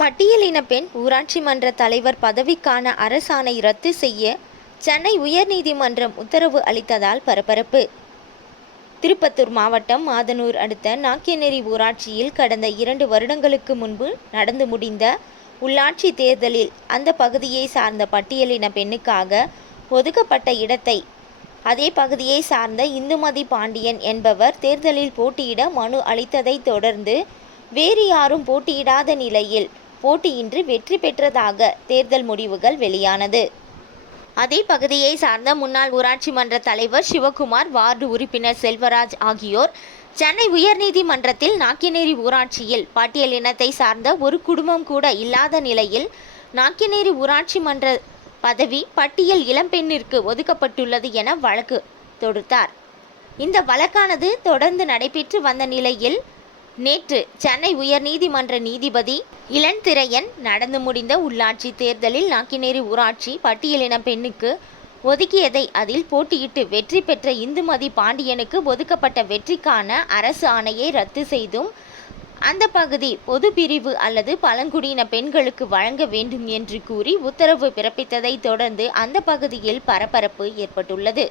பட்டியலின பெண் ஊராட்சி மன்ற தலைவர் பதவிக்கான அரசாணை ரத்து செய்ய சென்னை உயர்நீதிமன்றம் உத்தரவு அளித்ததால் பரபரப்பு. திருப்பத்தூர் மாவட்டம் மாதனூர் அடுத்த நாக்கியநெறி ஊராட்சியில் கடந்த இரண்டு வருடங்களுக்கு முன்பு நடந்து முடிந்த உள்ளாட்சி தேர்தலில் அந்த பகுதியை சார்ந்த பட்டியலின பெண்ணுக்காக ஒதுக்கப்பட்ட இடத்தை அதே பகுதியை சார்ந்த இந்துமதி பாண்டியன் என்பவர் தேர்தலில் போட்டியிட மனு அளித்ததைத் தொடர்ந்து வேறு யாரும் போட்டியிடாத நிலையில் போட்டியின்றி வெற்றி பெற்றதாக தேர்தல் முடிவுகள் வெளியானது. அதே பகுதியை சார்ந்த முன்னாள் ஊராட்சி மன்ற தலைவர் சிவகுமார் வார்டு உறுப்பினர் செல்வராஜ் ஆகியோர் சென்னை உயர்நீதிமன்றத்தில் நாக்கினேரி ஊராட்சியில் பட்டியலினத்தை சார்ந்த ஒரு குடும்பம் கூட இல்லாத நிலையில் நாக்கினேரி ஊராட்சி மன்ற பதவி பட்டியல் இளம்பெண்ணிற்கு ஒதுக்கப்பட்டுள்ளது என வழக்கு தொடுத்தார். இந்த வழக்கானது தொடர்ந்து நடைபெற்று வந்த நிலையில் நேற்று சென்னை உயர்நீதிமன்ற நீதிபதி இளந்திரையன் நடந்து முடிந்த உள்ளாட்சி தேர்தலில் நாக்கினேரி ஊராட்சி பட்டியலின பெண்ணுக்கு ஒதுக்கியதை அதில் போட்டியிட்டு வெற்றி பெற்ற இந்துமதி பாண்டியனுக்கு ஒதுக்கப்பட்ட வெற்றிக்கான அரசு ஆணையை ரத்து செய்தும் அந்த பகுதி பொது பிரிவு அல்லது பழங்குடியின பெண்களுக்கு வழங்க வேண்டும் என்று கூறி உத்தரவு பிறப்பித்ததை தொடர்ந்து அந்த பகுதியில் பரபரப்பு ஏற்பட்டுள்ளது.